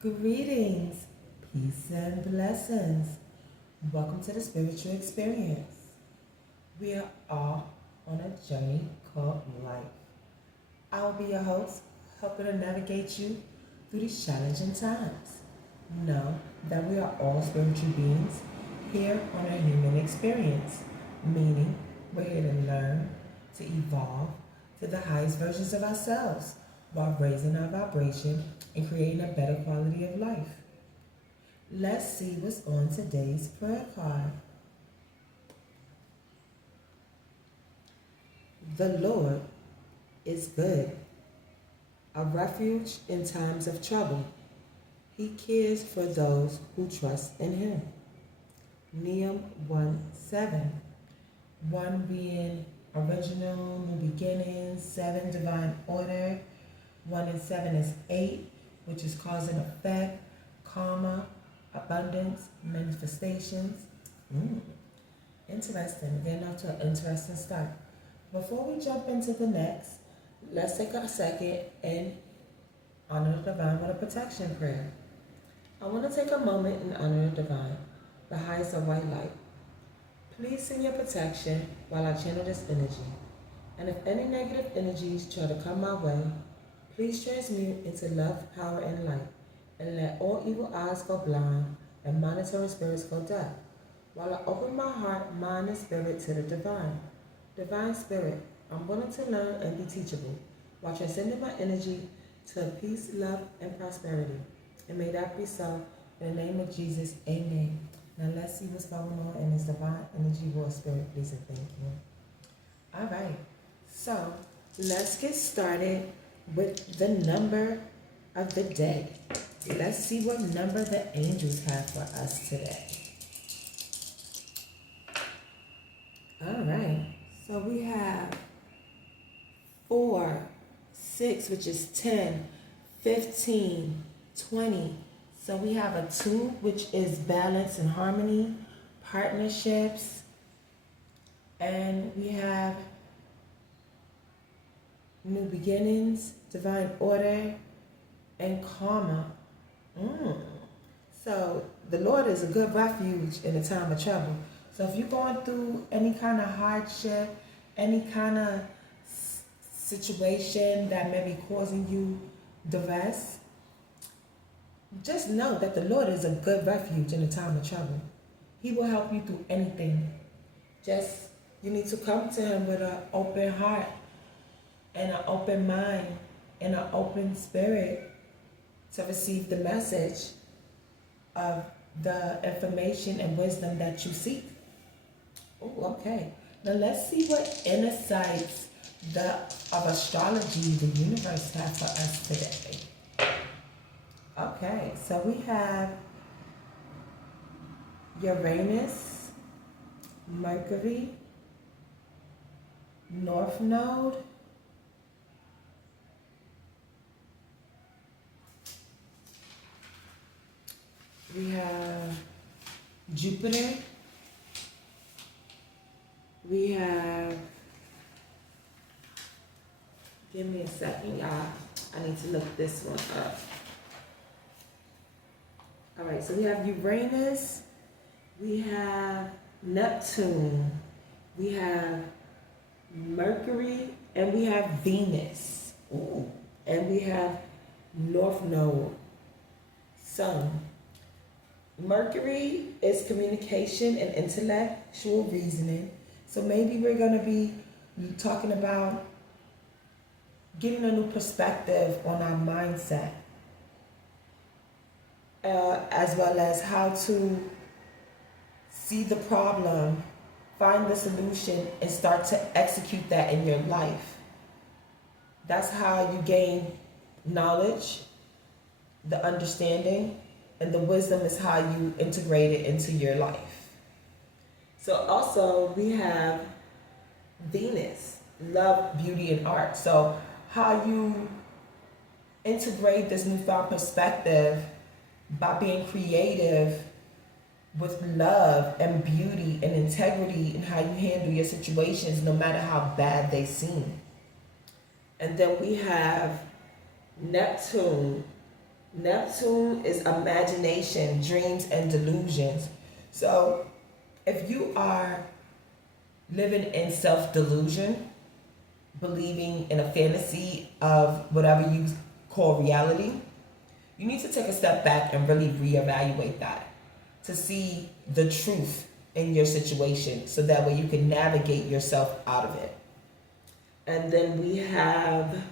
Greetings, peace and blessings. Welcome to the spiritual experience. We are all on a journey called life. I'll be your host, helping to navigate you through these challenging times. Know that we are all spiritual beings here on a human experience, meaning we're here to learn, to evolve to the highest versions of ourselves while raising our vibration and creating a better quality of life. Let's see what's on today's prayer card. The Lord is good, a refuge in times of trouble. He cares for those who trust in Him. Nehemiah 1:7. 1 being original, new beginnings, 7 divine order, 1 and 7 is 8, which is cause and effect, karma, abundance, manifestations. Interesting. Getting off to an interesting start. Before we jump into the next, let's take a second and honor the divine with a protection prayer. I want to take a moment and honor the divine, the highest of white light. Please send your protection while I channel this energy. And if any negative energies try to come my way, please transmute into love, power, and light. And let all evil eyes go blind and monitoring spirits go deaf. While I open my heart, mind, and spirit to the divine. Divine Spirit, I'm willing to learn and be teachable, while transcending my energy to peace, love, and prosperity. And may that be so. In the name of Jesus, amen. Now let's see what's going on in this divine energy war spirit, please and thank you. All right, so let's get started with the number of the day. Let's see what number the angels have for us today. All right, so we have 4, 6, which is 10, 15, 20. So we have a 2, which is balance and harmony, partnerships, and we have new beginnings, divine order, and karma. So the Lord is a good refuge in a time of trouble. So if you're going through any kind of hardship, any kind of situation that may be causing you duress, just know that the Lord is a good refuge in a time of trouble. He will help you through anything. Just, you need to come to Him with an open heart and an open mind and an open spirit to receive the message of the information and wisdom that you seek. Oh, okay. Now let's see what insights of astrology the universe has for us today. Okay, so we have Uranus, Mercury, North Node, we have Jupiter, we have, give me a second, y'all. I need to look this one up. All right, so we have Uranus, we have Neptune, we have Mercury, and we have Venus. Ooh. And we have North Node, Sun. Mercury is communication and intellectual reasoning. So maybe we're going to be talking about getting a new perspective on our mindset. As well as how to see the problem, find the solution, and start to execute that in your life. That's how you gain knowledge, the understanding, and the wisdom is how you integrate it into your life. So also we have Venus, love, beauty, and art. So how you integrate this newfound perspective by being creative with love and beauty and integrity in how you handle your situations, no matter how bad they seem. And then we have Neptune, Neptune is imagination, dreams, and delusions. So if you are living in self-delusion, believing in a fantasy of whatever you call reality, you need to take a step back and really reevaluate that to see the truth in your situation so that way you can navigate yourself out of it. And then we have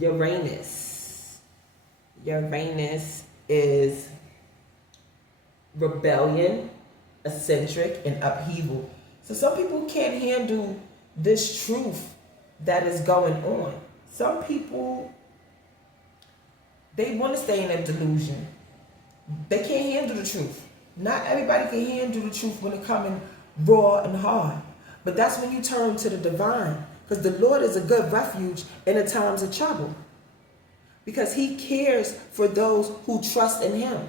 Uranus. Uranus is rebellion, eccentric, and upheaval. So some people can't handle this truth that is going on. Some people, they want to stay in a delusion. They can't handle the truth. Not everybody can handle the truth when it comes raw and hard. But that's when you turn to the divine. Because the Lord is a good refuge in the times of trouble. Because he cares for those who trust in him.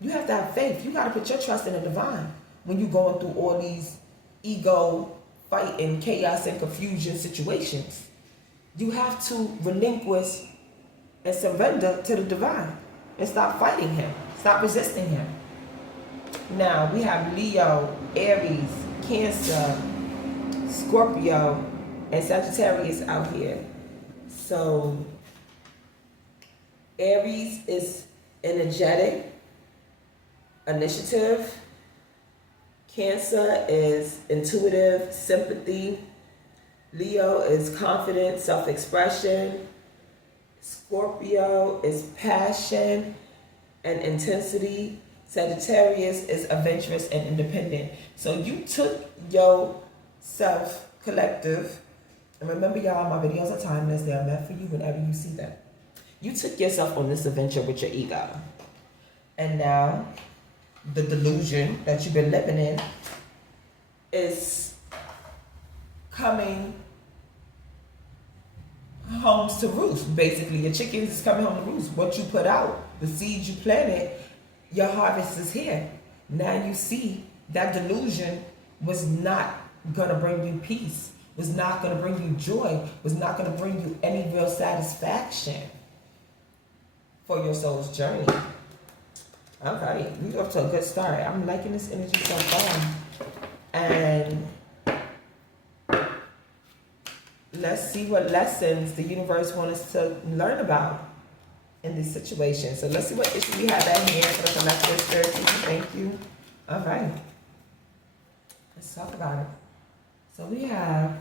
You have to have faith. You got to put your trust in the divine when you're going through all these ego, fight, and chaos and confusion situations. You have to relinquish and surrender to the divine and stop fighting him. Stop resisting him. Now, we have Leo, Aries, Cancer, Scorpio, and Sagittarius out here. So, Aries is energetic, initiative. Cancer is intuitive, sympathy. Leo is confident, self-expression. Scorpio is passion and intensity. Sagittarius is adventurous and independent. So you took your self collective, and remember y'all, my videos are timeless. They are meant for you whenever you see them. You took yourself on this adventure with your ego. And now the delusion that you've been living in is coming home to roost. Basically, your chickens is coming home to roost. What you put out, the seeds you planted, your harvest is here. Now you see that delusion was not going to bring you peace, was not going to bring you joy, was not going to bring you any real satisfaction for your soul's journey. Okay, we're off to a good start. I'm liking this energy so far. And let's see what lessons the universe wants us to learn about in this situation. So let's see what issue we have at hand for the collective spirit. Thank you. All right. Let's talk about it. So we have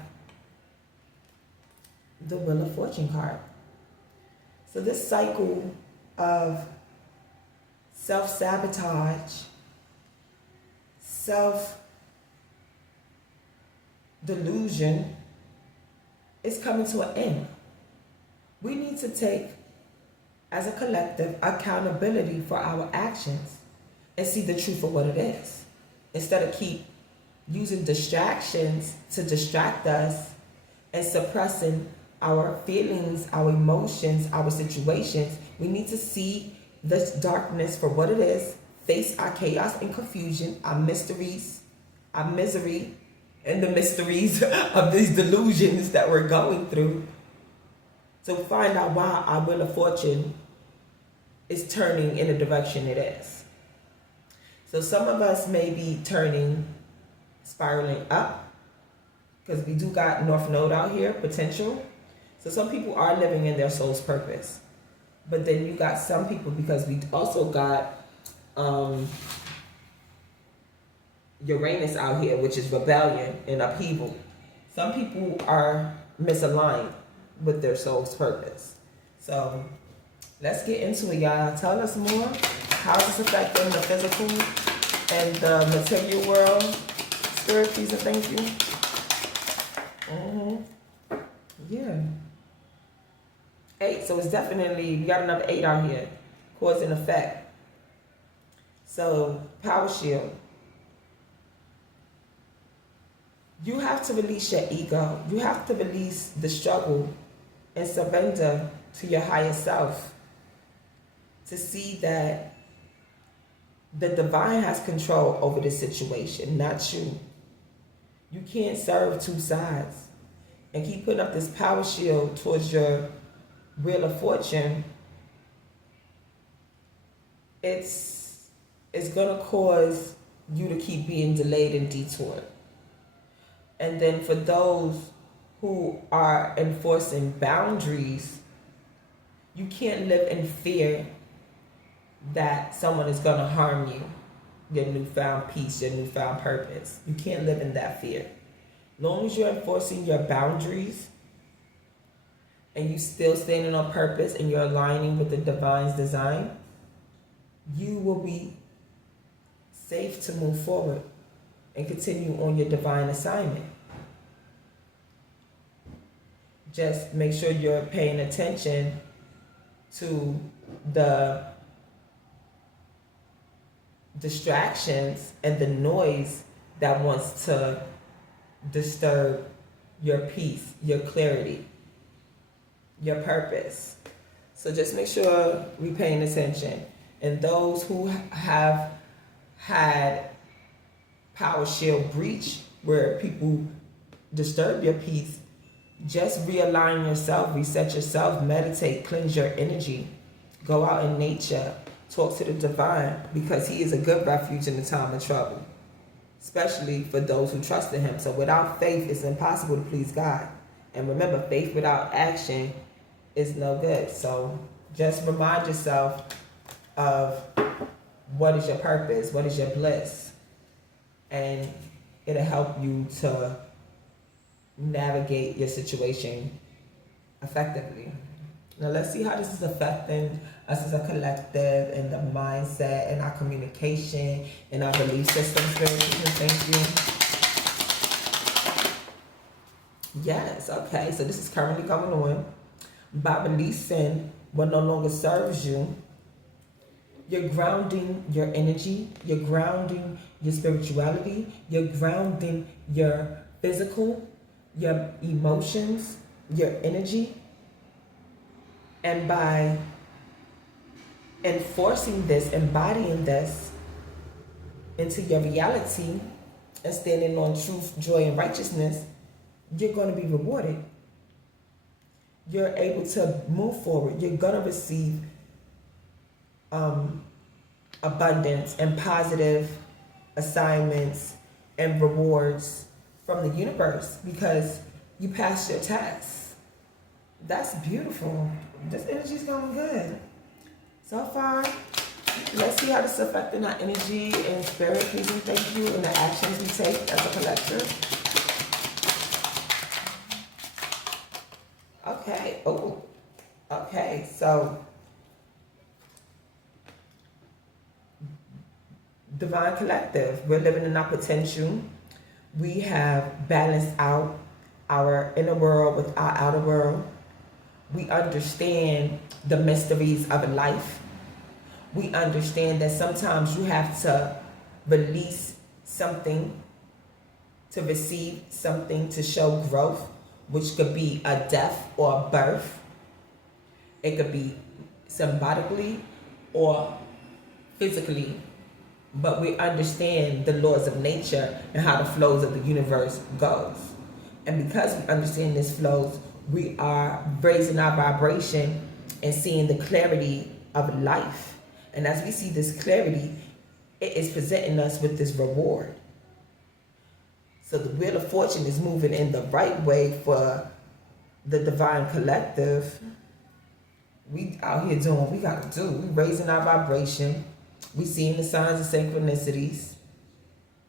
the Wheel of Fortune card. So this cycle of self-sabotage, self-delusion is coming to an end. We need to take, as a collective, accountability for our actions and see the truth of what it is. Instead of keep using distractions to distract us and suppressing our feelings, our emotions, our situations, we need to see this darkness for what it is, face our chaos and confusion, our mysteries, our misery, and the mysteries of these delusions that we're going through. So find out why our Wheel of Fortune is turning in the direction it is. So some of us may be spiraling up, because we do got North Node out here, potential. So some people are living in their soul's purpose. But then you got some people, because we also got Uranus out here, which is rebellion and upheaval. Some people are misaligned with their soul's purpose. So let's get into it, y'all. Tell us more. How is this affecting the physical and the material world? Spirit, please and thank you. Yeah. 8, so it's definitely, we got another 8 out here. Cause and effect. So, power shield. You have to release your ego. You have to release the struggle and surrender to your higher self to see that the divine has control over the situation, not you. You can't serve two sides and keep putting up this power shield towards your Wheel of Fortune, it's gonna cause you to keep being delayed and detoured. And then for those who are enforcing boundaries, you can't live in fear that someone is gonna harm you, your newfound peace, your newfound purpose. You can't live in that fear. As long as you're enforcing your boundaries and you still standing on purpose and you're aligning with the divine's design, you will be safe to move forward and continue on your divine assignment. Just make sure you're paying attention to the distractions and the noise that wants to disturb your peace, your clarity, your purpose. So just make sure we're paying attention. And those who have had power shield breach where people disturb your peace, just realign yourself, reset yourself, meditate, cleanse your energy, go out in nature, talk to the divine, because he is a good refuge in the time of trouble, especially for those who trust in him. So without faith, it's impossible to please God. And remember, faith without action is no good. So just remind yourself of what is your purpose, what is your bliss, and it'll help you to navigate your situation effectively. Now let's see how this is affecting us as a collective and the mindset and our communication and our belief systems. Thank you. Yes, okay, so this is currently coming on. By releasing what no longer serves you, you're grounding your energy, you're grounding your spirituality, you're grounding your physical, your emotions, your energy. And by enforcing this, embodying this into your reality and standing on truth, joy, and righteousness, you're going to be rewarded. You're able to move forward. You're going to receive abundance and positive assignments and rewards from the universe because you passed your test. That's beautiful. This energy's going good. So far, let's see how this is affecting our energy and spirit. Please and thank you and the actions we take as a collective. Okay. Oh, okay. So, Divine Collective, we're living in our potential. We have balanced out our inner world with our outer world. We understand the mysteries of life. We understand that sometimes you have to release something to receive something to show growth, which could be a death or a birth. It could be symbolically or physically. But we understand the laws of nature and how the flows of the universe goes. And because we understand this flows, we are raising our vibration and seeing the clarity of life. And as we see this clarity, it is presenting us with this reward. So the Wheel of Fortune is moving in the right way for the Divine Collective. We out here doing what we got to do. We raising our vibration. We seeing the signs of synchronicities.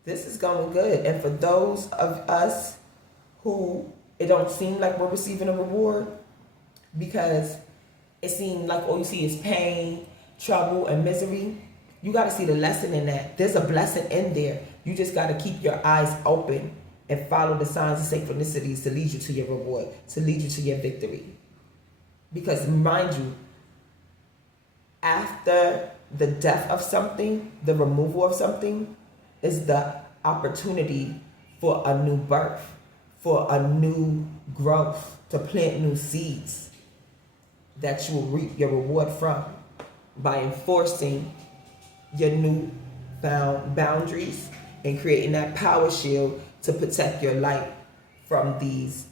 This is going good. And for those of us who it don't seem like we're receiving a reward because it seems like all you see is pain, trouble, and misery, you got to see the lesson in that. There's a blessing in there. You just got to keep your eyes open and follow the signs of synchronicities to lead you to your reward, to lead you to your victory. Because mind you, after the death of something, the removal of something, is the opportunity for a new birth, for a new growth, to plant new seeds that you will reap your reward from by enforcing your new found boundaries and creating that power shield to protect your light from these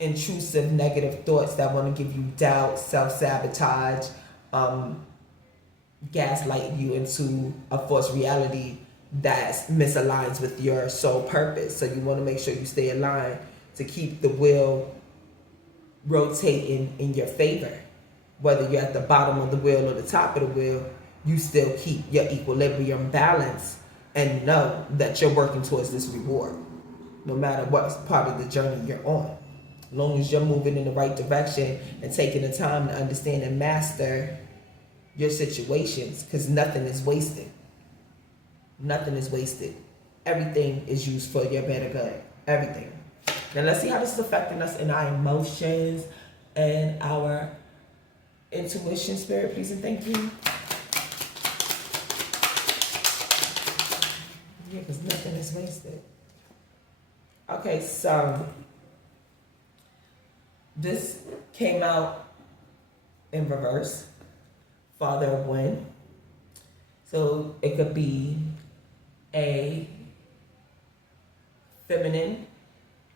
intrusive negative thoughts that want to give you doubt, self-sabotage, gaslight you into a false reality that misaligns with your soul purpose. So you want to make sure you stay aligned to keep the wheel rotating in your favor. Whether you're at the bottom of the wheel or the top of the wheel, you still keep your equilibrium balance and know that you're working towards this reward, no matter what part of the journey you're on. As long as you're moving in the right direction and taking the time to understand and master your situations, because nothing is wasted. Nothing is wasted. Everything is used for your better good. Everything. Now let's see how this is affecting us in our emotions and our intuition. Spirit, please and thank you. Yeah, because nothing is wasted. Okay, so this came out in reverse. Father of Wind. So it could be a feminine,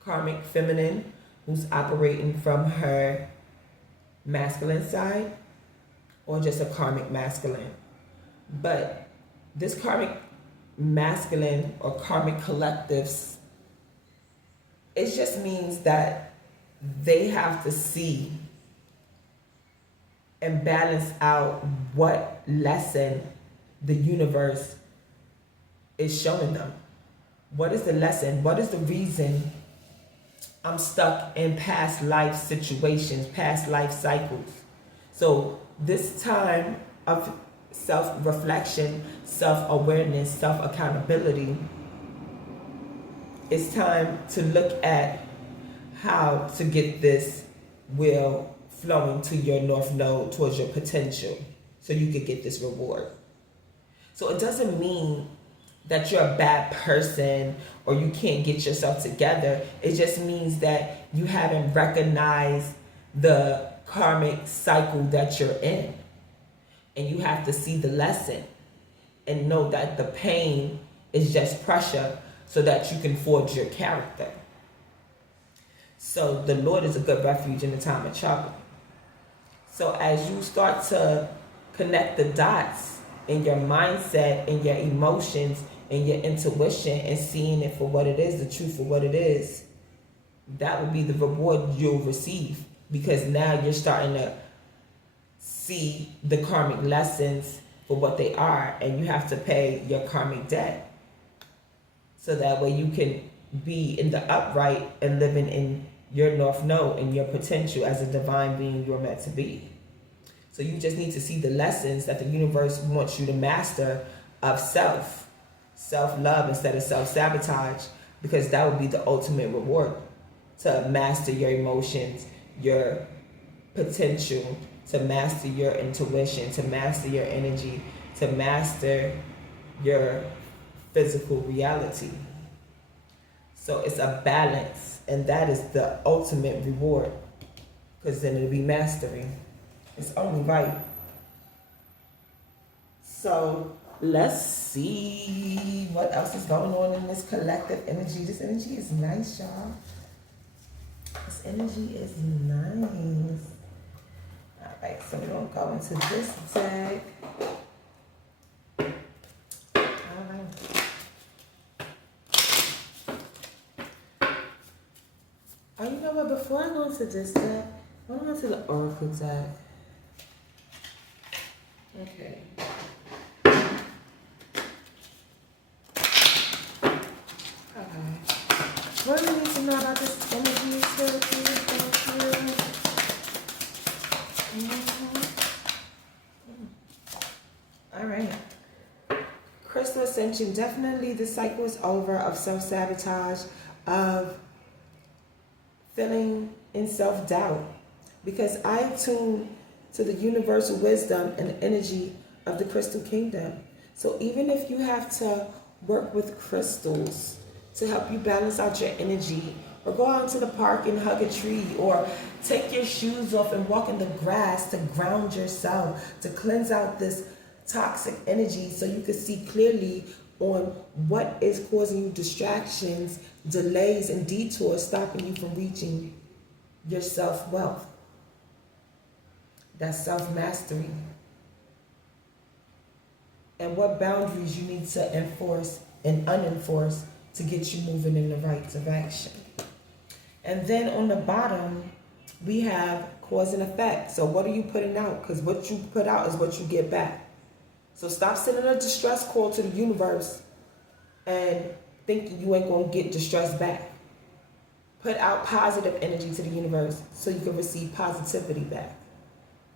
karmic feminine, who's operating from her masculine side, or just a karmic masculine. But this karmic masculine or karmic collectives, it just means that they have to see and balance out what lesson the universe is showing them. What is the lesson? What is the reason I'm stuck in past life situations, past life cycles? So this time of self-reflection, self-awareness, self-accountability, it's time to look at how to get this wheel flowing to your north node towards your potential so you could get this reward. So it doesn't mean that you're a bad person or you can't get yourself together. It just means that you haven't recognized the karmic cycle that you're in. And you have to see the lesson and know that the pain is just pressure so that you can forge your character. So the Lord is a good refuge in the time of trouble. So as you start to connect the dots in your mindset, in your emotions, in your intuition, and seeing it for what it is, the truth for what it is, that will be the reward you'll receive, because now you're starting to see the karmic lessons for what they are, and you have to pay your karmic debt. So that way you can be in the upright and living in your north node and your potential as a divine being you're meant to be. So you just need to see the lessons that the universe wants you to master of self-love instead of self-sabotage, because that would be the ultimate reward, to master your emotions, your potential, to master your intuition, to master your energy, to master your physical reality. So it's a balance, and that is the ultimate reward, because then it'll be mastery. It's only right. So let's see what else is going on in this collective energy. This energy is nice, y'all. This energy is nice. All right, so we're going to go into this deck. All right. Oh, you know what? Before I go into this deck, I want to go to the Oracle deck. Okay. Okay. What do you need to know about this energy, Spirit? Thank you. All right. Crystal Ascension. Definitely the cycle is over of self-sabotage, of feeling in self-doubt, because I attune to the universal wisdom and energy of the crystal kingdom. So even if you have to work with crystals to help you balance out your energy, or go out into the park and hug a tree, or take your shoes off and walk in the grass to ground yourself, to cleanse out this toxic energy so you can see clearly on what is causing you distractions, delays, and detours, stopping you from reaching your self-wealth. That's self-mastery. And what boundaries you need to enforce and unenforce to get you moving in the right direction. And then on the bottom, we have cause and effect. So what are you putting out? Because what you put out is what you get back. So stop sending a distress call to the universe and thinking you ain't going to get distress back. Put out positive energy to the universe so you can receive positivity back.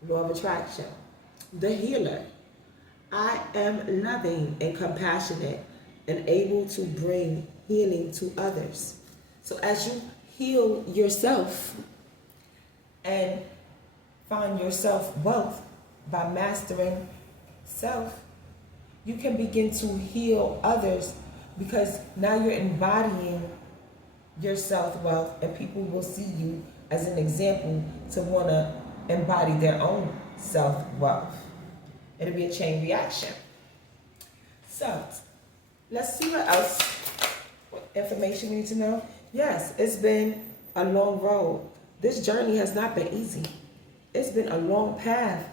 Law of attraction. The healer. I am loving and compassionate and able to bring healing to others. So as you heal yourself and find your self-wealth by mastering self, you can begin to heal others, because now you're embodying your self-wealth, and people will see you as an example to want to embody their own self-wealth. It'll be a chain reaction. So, let's see what information we need to know. Yes, it's been a long road. This journey has not been easy. It's been a long path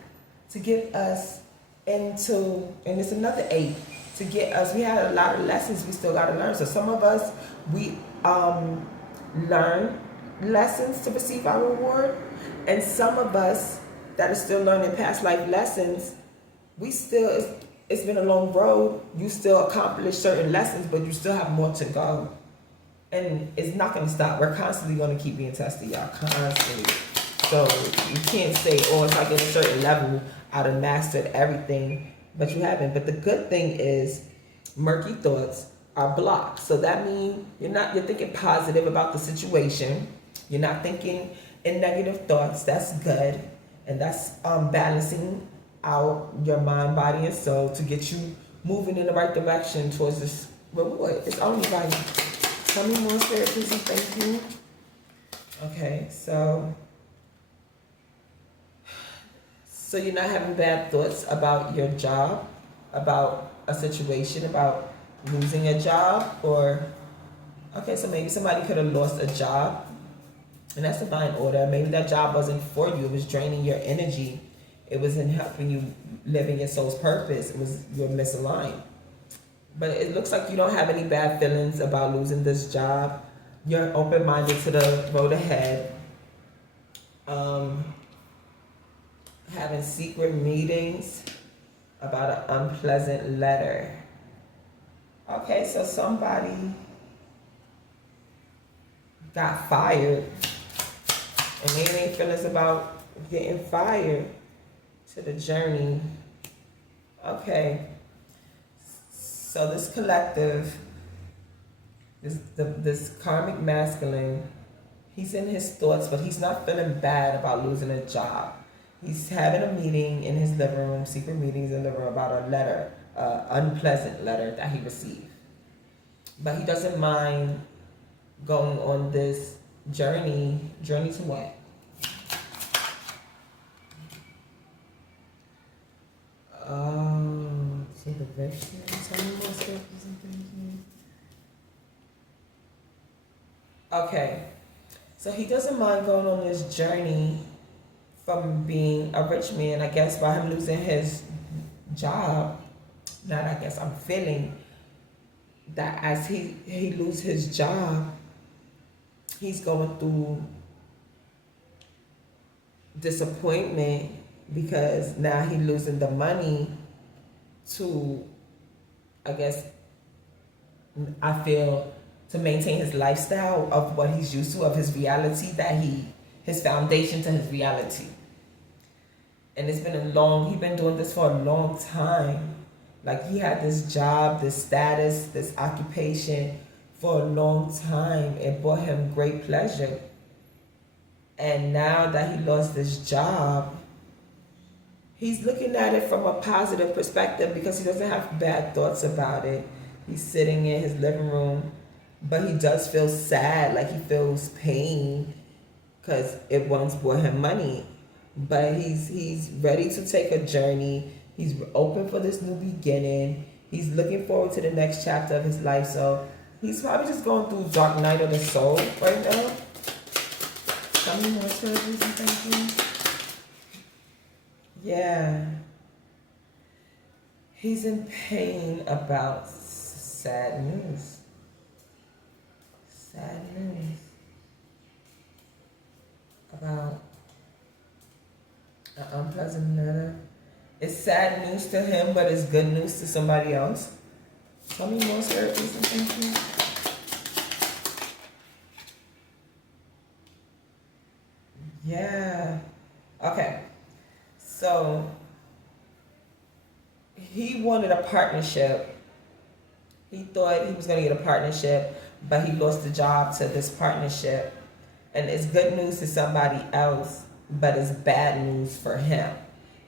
to get us into, and it's another 8, to get us, we had a lot of lessons we still got to learn. So some of us, we learn lessons to receive our reward, and some of us that are still learning past life lessons, we still, it's been a long road. You still accomplish certain lessons, but you still have more to go. And it's not going to stop. We're constantly going to keep being tested, y'all, constantly. So you can't say, oh, if I get a certain level, I'd have mastered everything, but you haven't. But the good thing is murky thoughts are blocked. So that means you're thinking positive about the situation. You're not thinking in negative thoughts. That's good. And that's balancing out your mind, body, and soul to get you moving in the right direction towards this reward. It's only right. Tell me more, Spirit, please. Thank you. Okay, so you're not having bad thoughts about your job, about a situation, about losing a job, or, okay, so maybe somebody could have lost a job, and that's divine order. Maybe that job wasn't for you. It was draining your energy. It wasn't helping you live in your soul's purpose. It was, you're misaligned. But it looks like you don't have any bad feelings about losing this job. You're open-minded to the road ahead. Having secret meetings about an unpleasant letter. Okay, so somebody got fired and they ain't feelings about getting fired to the journey. Okay, so this collective, this karmic masculine, he's in his thoughts, but he's not feeling bad about losing a job. He's having a meeting in his living room, secret meetings in the room about a letter, unpleasant letter that he received. But he doesn't mind going on this journey. Journey to what? To the victory. Tell me more scriptures and things. Okay, so he doesn't mind going on this journey from being a rich man, I guess, by him losing his job. Not I guess, I'm feeling that as he loses his job, he's going through disappointment because now he's losing the money to, I guess, I feel, to maintain his lifestyle of what he's used to, of his reality, his foundation to his reality. And it's been he's been doing this for a long time. Like, he had this job, this status, this occupation for a long time. It brought him great pleasure. And now that he lost this job, he's looking at it from a positive perspective because he doesn't have bad thoughts about it. He's sitting in his living room, but he does feel sad, like he feels pain because it once brought him money. But he's ready to take a journey. He's open for this new beginning. He's looking forward to the next chapter of his life. So he's probably just going through dark night of the soul right now. Tell me more stories and things. Yeah. He's in pain about sad news. Sad news. About an unpleasant matter. It's sad news to him, but it's good news to somebody else. Tell me more stories and things. Yeah. Okay. So he wanted a partnership. He thought he was going to get a partnership, but he lost the job to this partnership. And it's good news to somebody else, but it's bad news for him.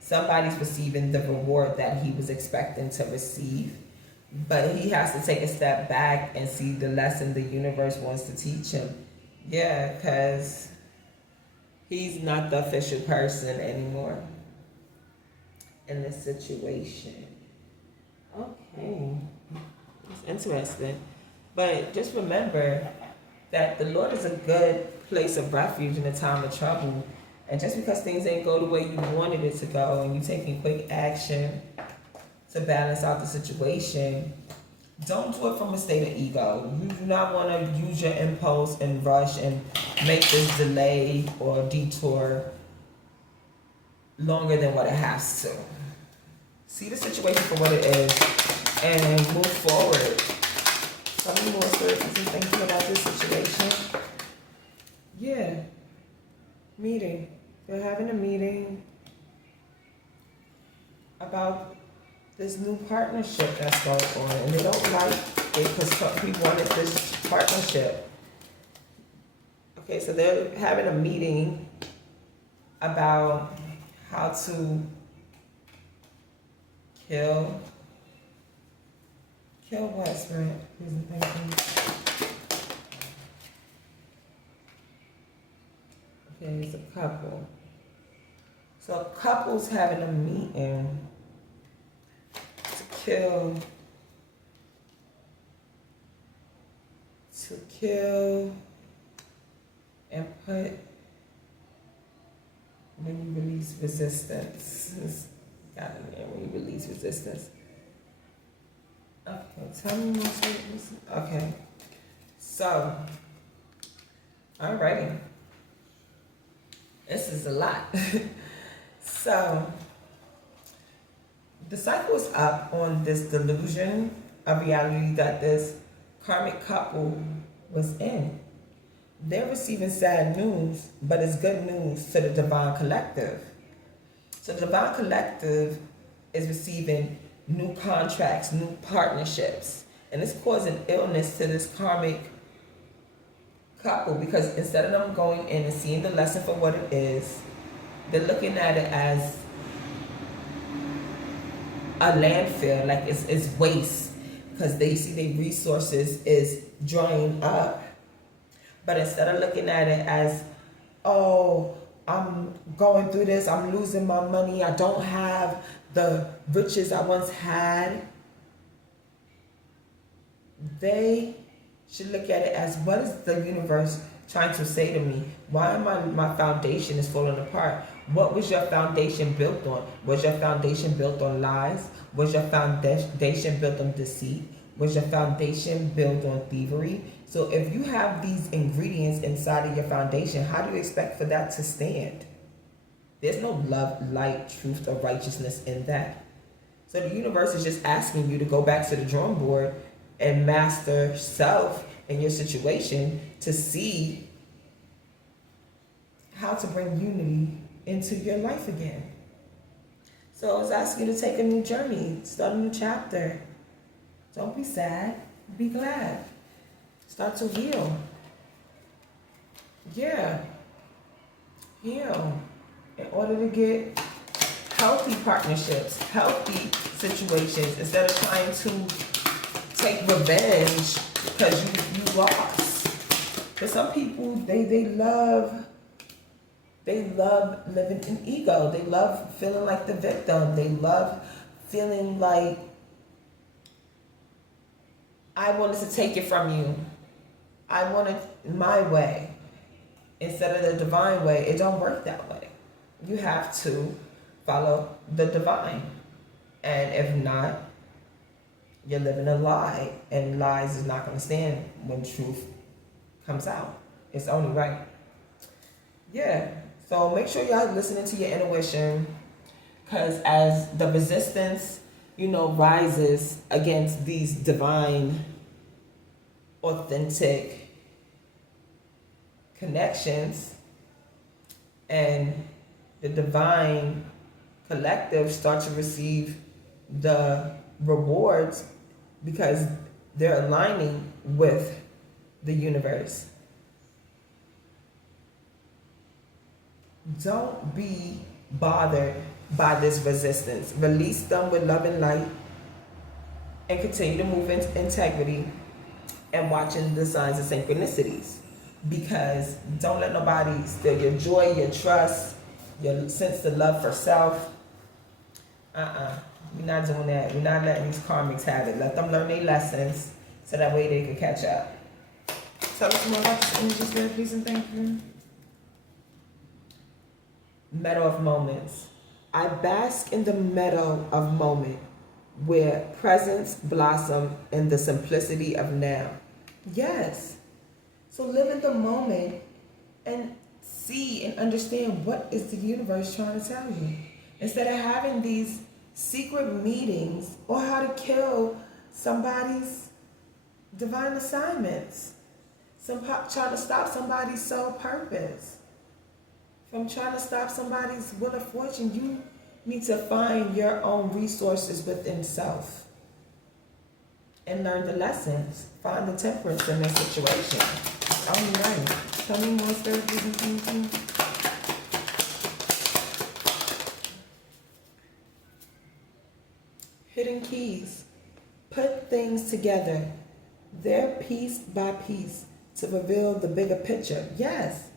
Somebody's receiving the reward that he was expecting to receive, but he has to take a step back and see the lesson the universe wants to teach him. Yeah, because he's not the official person anymore in this situation. Okay, it's interesting. But just remember that the Lord is a good place of refuge in a time of trouble. And just because things ain't go the way you wanted it to go and you taking quick action to balance out the situation, don't do it from a state of ego. You do not want to use your impulse and rush and make this delay or detour longer than what it has to. See the situation for what it is and move forward. Tell me more stories and thinking about this situation. Yeah. Meeting. They're having a meeting about this new partnership that's going on, and they don't like it because we wanted this partnership. Okay, so they're having a meeting about how to kill what, Spirit? Here's the thinking. Okay, it's a couple. So a couple's having a meeting to kill and put when you release resistance. It's got in there when you release resistance. Okay, tell me more. Okay, so, alrighty. This is a lot. So, the cycle is up on this delusion of reality that this karmic couple was in. They're receiving sad news, but it's good news to the divine collective. So the divine collective is receiving new contracts, new partnerships, and it's causing illness to this karmic couple because instead of them going in and seeing the lesson for what it is, they're looking at it as a landfill, like it's waste because they see their resources is drying up. But instead of looking at it as, oh, I'm going through this, I'm losing my money, I don't have the riches I once had, they should look at it as, what is the universe trying to say to me? Why am my foundation is falling apart? What was your foundation built on? Was your foundation built on lies? Was your foundation built on deceit? Was your foundation built on thievery? So if you have these ingredients inside of your foundation, how do you expect for that to stand? There's no love, light, truth, or righteousness in that. So the universe is just asking you to go back to the drawing board and master self in your situation to see how to bring unity into your life again. So I was asking you to take a new journey, start a new chapter. Don't be sad, be glad. Start to heal. Yeah, heal in order to get healthy partnerships, healthy situations, instead of trying to take revenge because you lost. For some people, they love living in ego. They love feeling like the victim. They love feeling like I wanted to take it from you. I want it my way. instead of the divine way. It don't work that way. You have to follow the divine. And if not, you're living a lie, and lies is not going to stand when truth comes out. It's only right. Yeah. So make sure y'all listening to your intuition, because as the resistance, rises against these divine, authentic connections, and the divine collective start to receive the rewards because they're aligning with the universe. Don't be bothered by this resistance. Release them with love and light, and continue to move in integrity and watching the signs of synchronicities. Because don't let nobody steal your joy, your trust, your sense of love for self. We're not doing that. We're not letting these karmics have it. Let them learn their lessons so that way they can catch up. Tell us more about this energy, spirit, please, and thank you. Meadow of moments. I bask in the meadow of moment where presence blossom in the simplicity of now. Yes. So live in the moment and see and understand what is the universe trying to tell you. Instead of having these secret meetings or how to kill somebody's divine assignments. Trying to stop somebody's soul purpose. From trying to stop somebody's will of fortune, you need to find your own resources within self and learn the lessons. Find the temperance in this situation. It's only right. Tell me more, spirit. Hidden keys. Put things together. They're piece by piece to reveal the bigger picture. Yes.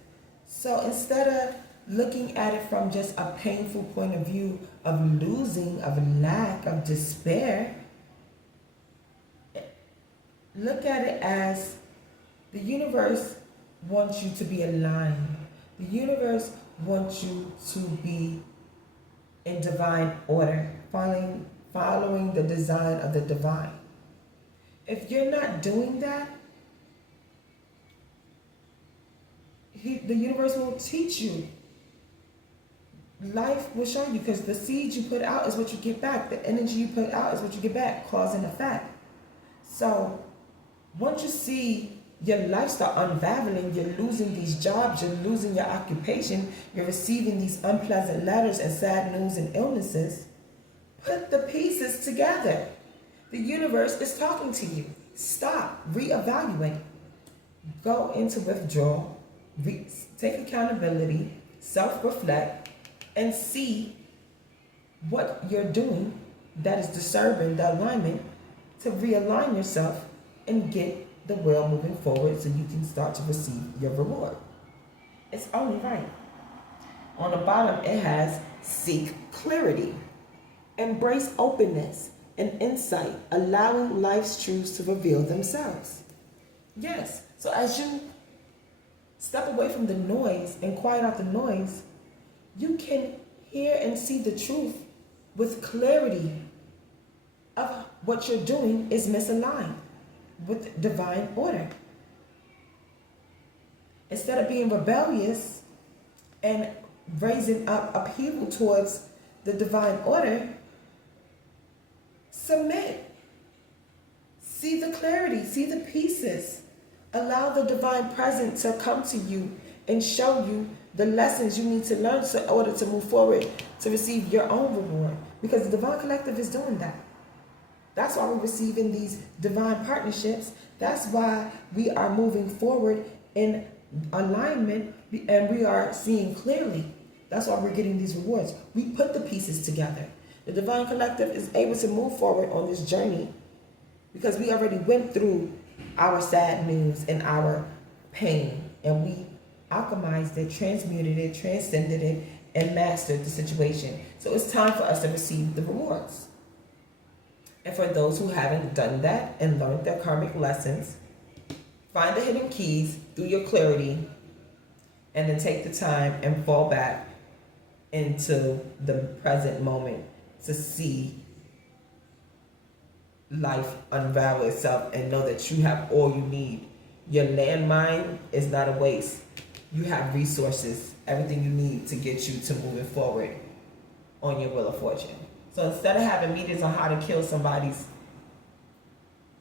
So instead of looking at it from just a painful point of view of losing, of lack, of despair, look at it as the universe wants you to be aligned. The universe wants you to be in divine order, following the design of the divine. If you're not doing that, the universe will teach you. Life will show you, because the seeds you put out is what you get back. The energy you put out is what you get back, cause and effect. So once you see your lifestyle unraveling, you're losing these jobs, you're losing your occupation, you're receiving these unpleasant letters and sad news and illnesses, put the pieces together. The universe is talking to you. Stop, reevaluate, go into withdrawal, take accountability, self-reflect, and see what you're doing that is disturbing the alignment to realign yourself and get the world moving forward so you can start to receive your reward. It's only right. On the bottom, it has seek clarity, embrace openness and insight, allowing life's truths to reveal themselves. Yes, so as you step away from the noise and quiet out the noise, you can hear and see the truth with clarity of what you're doing is misaligned with divine order. Instead of being rebellious and raising up upheaval towards the divine order, submit. See the clarity, see the pieces. Allow the divine presence to come to you and show you the lessons you need to learn in order to move forward to receive your own reward. Because the divine collective is doing that. That's why we're receiving these divine partnerships. That's why we are moving forward in alignment and we are seeing clearly. That's why we're getting these rewards. We put the pieces together. The divine collective is able to move forward on this journey because we already went through our sad news and our pain, and we alchemized it, transmuted it, transcended it, and mastered the situation. So it's time for us to receive the rewards. And for those who haven't done that and learned their karmic lessons, find the hidden keys through your clarity and then take the time and fall back into the present moment to see life unravel itself and know that you have all you need. Your landmine is not a waste. You have resources, everything you need to get you to moving forward on your wheel of fortune. So instead of having meetings on how to kill somebody's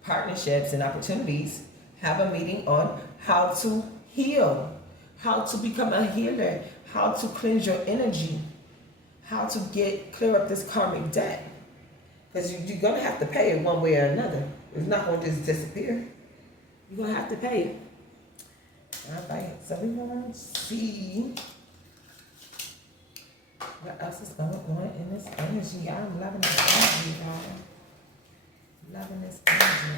partnerships and opportunities, have a meeting on how to heal, how to become a healer, how to cleanse your energy, how to clear up this karmic debt. Because you're going to have to pay it one way or another. It's not going to just disappear. You're going to have to pay it. All right, so we're going to see what else is going on in this energy. I'm loving this energy, y'all. Loving this energy.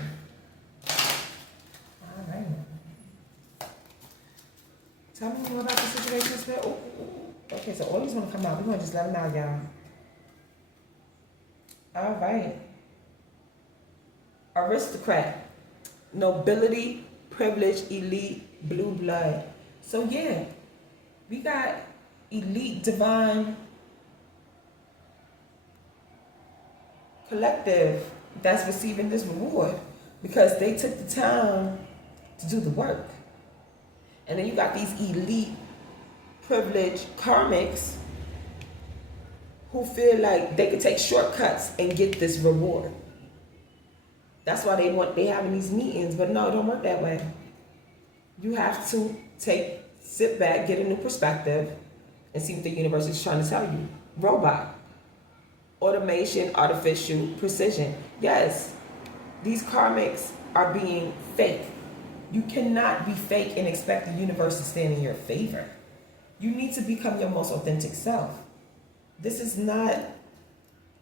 All right. Tell me more about the situation, Spirit. Okay, so all these want to come out. We're going to just let them out, y'all. All right. Aristocrat. Nobility, privilege, elite, blue blood. So yeah, we got elite, divine, collective that's receiving this reward because they took the time to do the work. And then you got these elite, privileged karmics who feel like they could take shortcuts and get this reward. That's why they having these meetings, but no, it don't work that way. You have to sit back, get a new perspective, and see what the universe is trying to tell you. Robot, automation, artificial precision. Yes, these karmics are being fake. You cannot be fake and expect the universe to stand in your favor. You need to become your most authentic self. This is not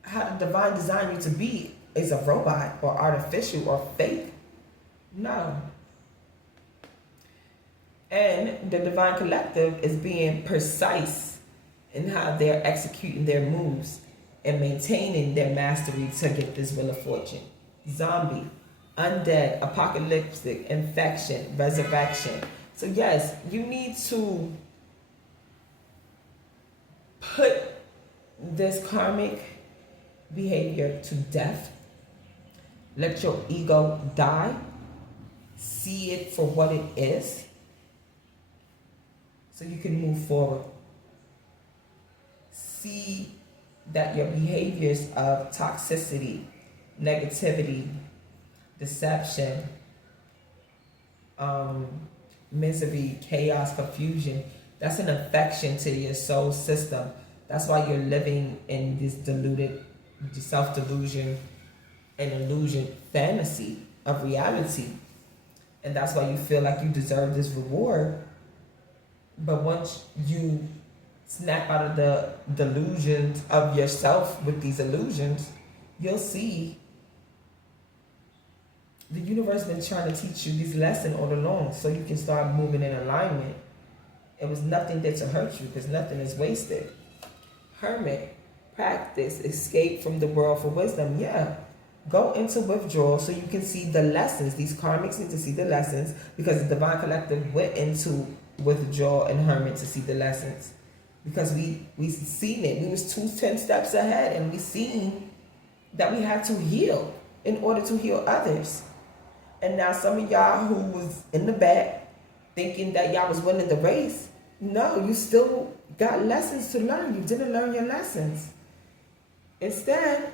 how the divine designed you to be, is a robot or artificial or fake. No. And the divine collective is being precise in how they're executing their moves and maintaining their mastery to get this wheel of fortune. Zombie, undead, apocalyptic, infection, resurrection. So yes, you need to put this karmic behavior to death. Let your ego die. See it for what it is so you can move forward. See that your behaviors of toxicity, negativity, deception, misery, chaos, confusion, that's an infection to your soul system. That's why you're living in this deluded self-delusion and illusion fantasy of reality. And that's why you feel like you deserve this reward. But once you snap out of the delusions of yourself with these illusions, you'll see the universe been trying to teach you this lesson all along so you can start moving in alignment. It was nothing there to hurt you because nothing is wasted. Hermit, practice, escape from the world for wisdom. Yeah, go into withdrawal so you can see the lessons. These karmics need to see the lessons because the divine collective went into withdrawal and hermit to see the lessons. Because we seen it. We was 10 steps ahead and we seen that we had to heal in order to heal others. And now some of y'all who was in the back thinking that y'all was winning the race, no, you still got lessons to learn. You didn't learn your lessons. Instead,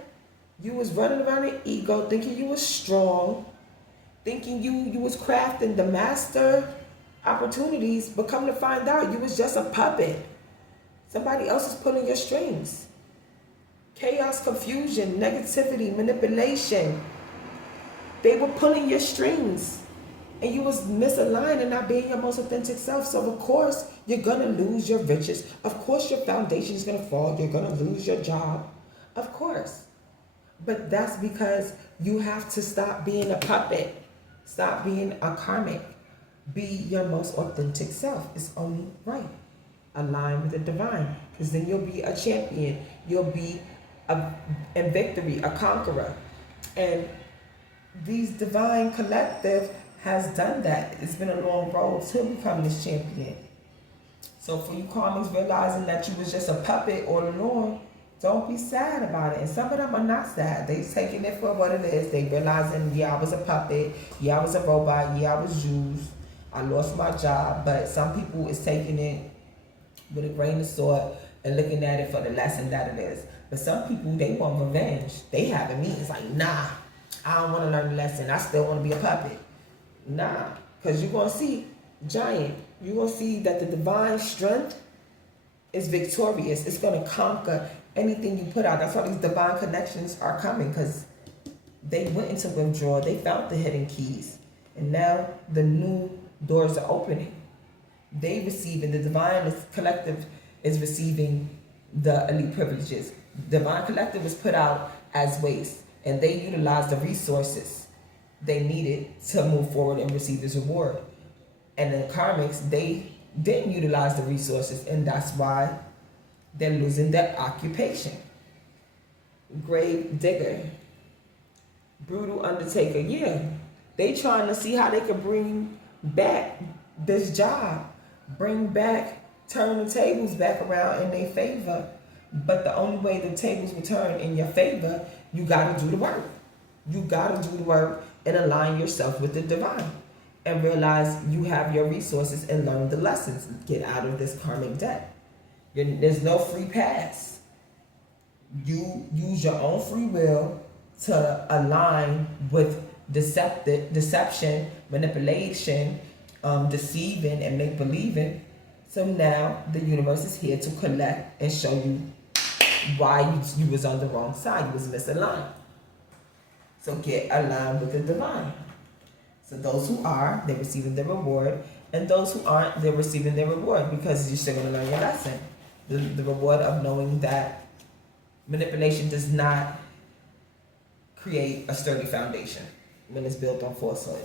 you was running around in ego, thinking you was strong, thinking you was crafting the master opportunities, but come to find out you was just a puppet. Somebody else is pulling your strings. Chaos, confusion, negativity, manipulation. They were pulling your strings. And you was misaligned and not being your most authentic self. So of course, you're going to lose your riches. Of course, your foundation is going to fall. You're going to lose your job. Of course. But that's because you have to stop being a puppet. Stop being a karmic. Be your most authentic self. It's only right. Align with the divine. Because then you'll be a champion. You'll be in victory, a conqueror. And these divine collective has done that. It's been a long road to become this champion. So for you karmics realizing that you was just a puppet all along, don't be sad about it. And some of them are not sad. They taking it for what it is. They realizing, yeah, I was a puppet. Yeah, I was a robot. Yeah, I was used. I lost my job. But some people is taking it with a grain of salt and looking at it for the lesson that it is. But some people, they want revenge. They having meetings like, nah, I don't want to learn the lesson. I still want to be a puppet. Nah, because you're going to see, giant, you're going to see that the divine strength is victorious. It's going to conquer anything you put out. That's why these divine connections are coming, because they went into withdrawal. They found the hidden keys. And now the new doors are opening. They receiving, the divine collective is receiving the elite privileges. Divine collective was put out as waste, and they utilized the resources they needed to move forward and receive this reward. And the karmics, they didn't utilize the resources, and that's why they're losing their occupation. Grave digger, brutal undertaker, yeah. They trying to see how they could bring back this job, turn the tables back around in their favor. But the only way the tables will turn in your favor, you got to do the work. You got to do the work and align yourself with the divine and realize you have your resources and learn the lessons. Get out of this karmic debt. There's no free pass. You use your own free will to align with deception, manipulation, deceiving, and make believing. So now the universe is here to collect and show you why you was on the wrong side. You was misaligned. So get aligned with the divine. So those who are, they're receiving their reward. And those who aren't, they're receiving their reward because you're still going to learn your lesson. The reward of knowing that manipulation does not create a sturdy foundation when it's built on falsehood.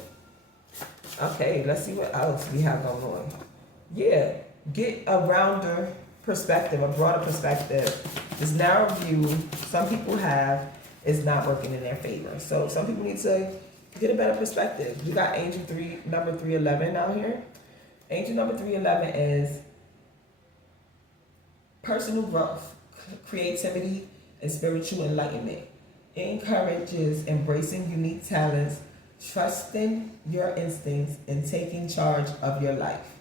Okay, let's see what else we have going on. Yeah, get a rounder perspective, a broader perspective. This narrow view some people have is not working in their favor. So some people need to get a better perspective. We got angel number 311 out here. Angel number 311 is personal growth, creativity, and spiritual enlightenment. It encourages embracing unique talents, trusting your instincts, and taking charge of your life.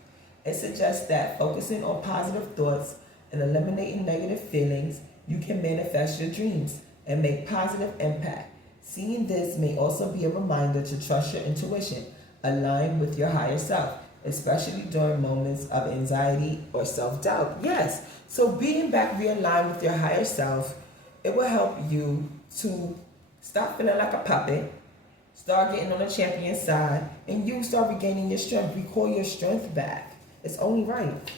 It suggests that focusing on positive thoughts and eliminating negative feelings, you can manifest your dreams and make positive impact. Seeing this may also be a reminder to trust your intuition, align with your higher self, especially during moments of anxiety or self-doubt. Yes, so being back realigned with your higher self, it will help you to stop feeling like a puppet, start getting on the champion side, and you start regaining your strength. Recall your strength back. It's only right.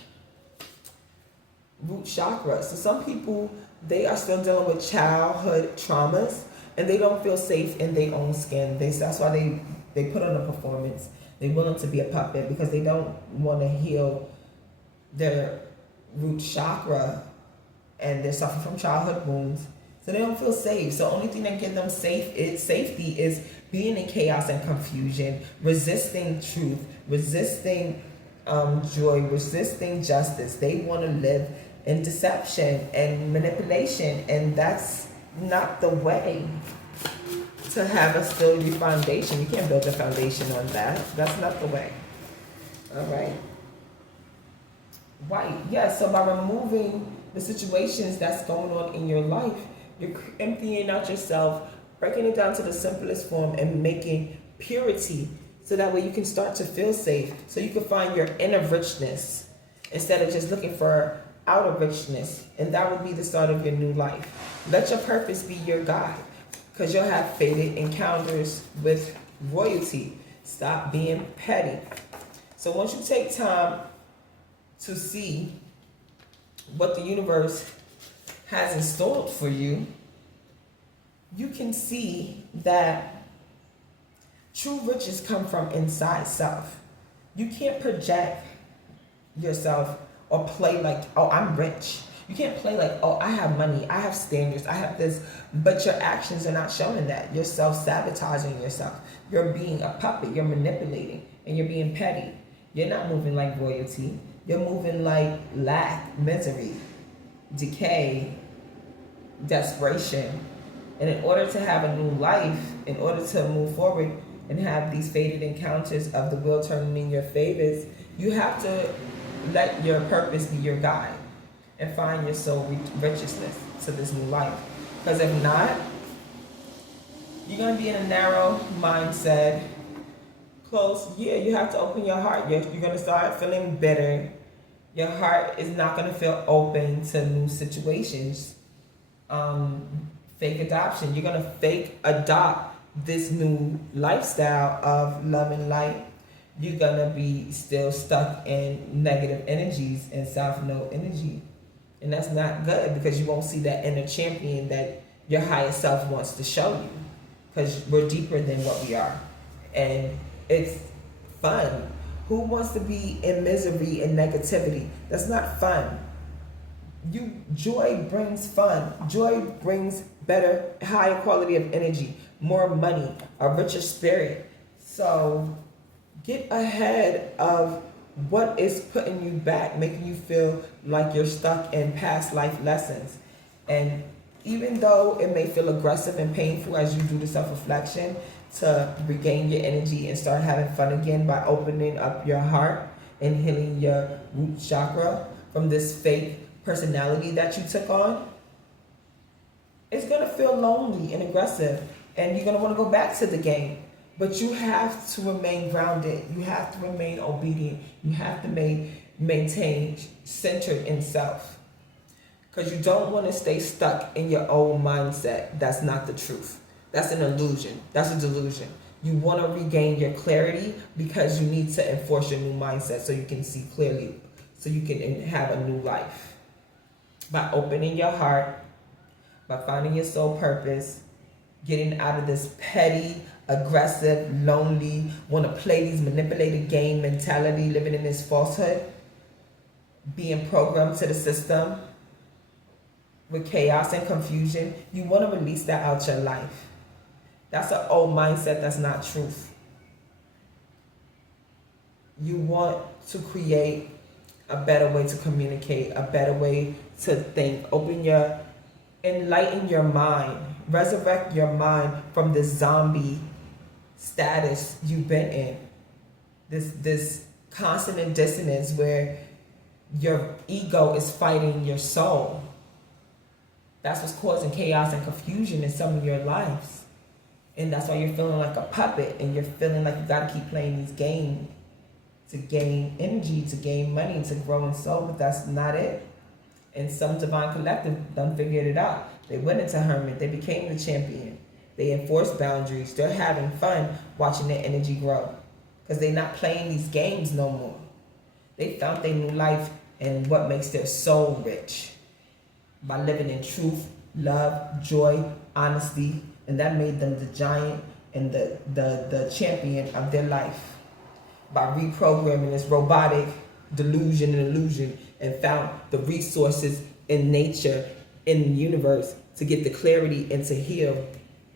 Root chakra. So some people, they are still dealing with childhood traumas, and they don't feel safe in their own skin. That's why they put on a performance. They're willing to be a puppet because they don't want to heal their root chakra, and they're suffering from childhood wounds. So they don't feel safe. So only thing that gives them safety is being in chaos and confusion, resisting truth, resisting joy, resisting justice. They want to live in deception and manipulation, and that's not the way to have a sturdy foundation. You can't build a foundation on that. That's not the way. All right. White. Yes, so by removing the situations that's going on in your life, you're emptying out yourself, breaking it down to the simplest form, and making purity so that way you can start to feel safe, so you can find your inner richness instead of just looking for outer richness. And that would be the start of your new life. Let your purpose be your guide, because you'll have fated encounters with royalty. Stop being petty. So once you take time to see what the universe has installed for you, you can see that true riches come from inside self. You can't project yourself or play like, oh, I'm rich. You can't play like, oh, I have money, I have standards, I have this, but your actions are not showing that. You're self-sabotaging yourself. You're being a puppet, you're manipulating, and you're being petty. You're not moving like royalty. You're moving like lack, misery, decay, desperation. And in order to have a new life, in order to move forward and have these fated encounters of the will turning in your favors, you have to let your purpose be your guide and find your soul righteousness to this new life. Because if not, you're going to be in a narrow mindset. You have to open your heart. You're going to start feeling bitter. Your heart is not going to feel open to new situations. Fake adoption. You're going to fake adopt this new lifestyle of love and light. You're going to be still stuck in negative energies and South Node energy. And that's not good, because you won't see that inner champion that your higher self wants to show you. Because we're deeper than what we are. And it's fun. Who wants to be in misery and negativity? That's not fun. Joy brings fun. Joy brings better, higher quality of energy, more money, a richer spirit. So get ahead of what is putting you back, making you feel like you're stuck in past life lessons. And even though it may feel aggressive and painful as you do the self-reflection, to regain your energy and start having fun again by opening up your heart and healing your root chakra from this fake personality that you took on, it's going to feel lonely and aggressive, and you're going to want to go back to the game. But you have to remain grounded. You have to remain obedient. You have to maintain centered in self. Because you don't want to stay stuck in your old mindset. That's not the truth. That's an illusion. That's a delusion. You want to regain your clarity, because you need to enforce your new mindset so you can see clearly, so you can have a new life. By opening your heart, by finding your soul purpose, getting out of this petty, aggressive, lonely, want to play these manipulated game mentality, living in this falsehood, being programmed to the system with chaos and confusion. You want to release that out your life. That's an old mindset. That's not truth. You want to create a better way to communicate, a better way to think. Enlighten your mind. Resurrect your mind from this zombie status you've been in. This constant dissonance where your ego is fighting your soul. That's what's causing chaos and confusion in some of your lives. And that's why you're feeling like a puppet, and you're feeling like you gotta keep playing these games to gain energy, to gain money, to grow in soul, but that's not it. And some divine collective done figured it out. They went into hermit, they became the champion. They enforced boundaries. They're having fun watching their energy grow, because they're not playing these games no more. They found their new life and what makes their soul rich by living in truth, love, joy, honesty, and that made them the giant and the champion of their life by reprogramming this robotic delusion and illusion, and found the resources in nature, in the universe, to get the clarity and to heal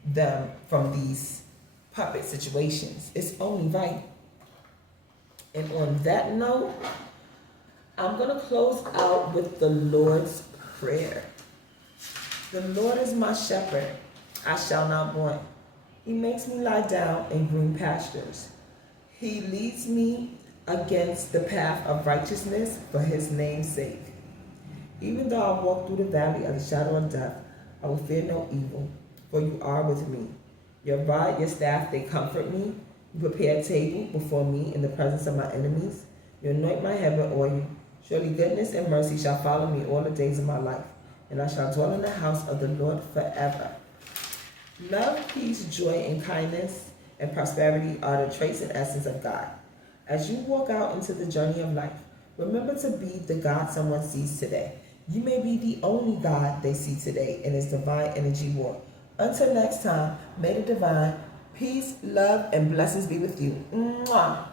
them from these puppet situations. It's only right. And on that note, I'm going to close out with the Lord's Prayer. The Lord is my shepherd, I shall not want. He makes me lie down in green pastures. He leads me against the path of righteousness for his name's sake. Even though I walk through the valley of the shadow of death, I will fear no evil, for you are with me. Your rod, your staff, they comfort me. You prepare a table before me in the presence of my enemies. You anoint my head with oil. Surely goodness and mercy shall follow me all the days of my life, and I shall dwell in the house of the Lord forever. Love, peace, joy, and kindness and prosperity are the traits and essence of God. As you walk out into the journey of life, remember to be the God someone sees today. You may be the only God they see today in this divine energy war. Until next time, may the divine peace, love, and blessings be with you. Mwah.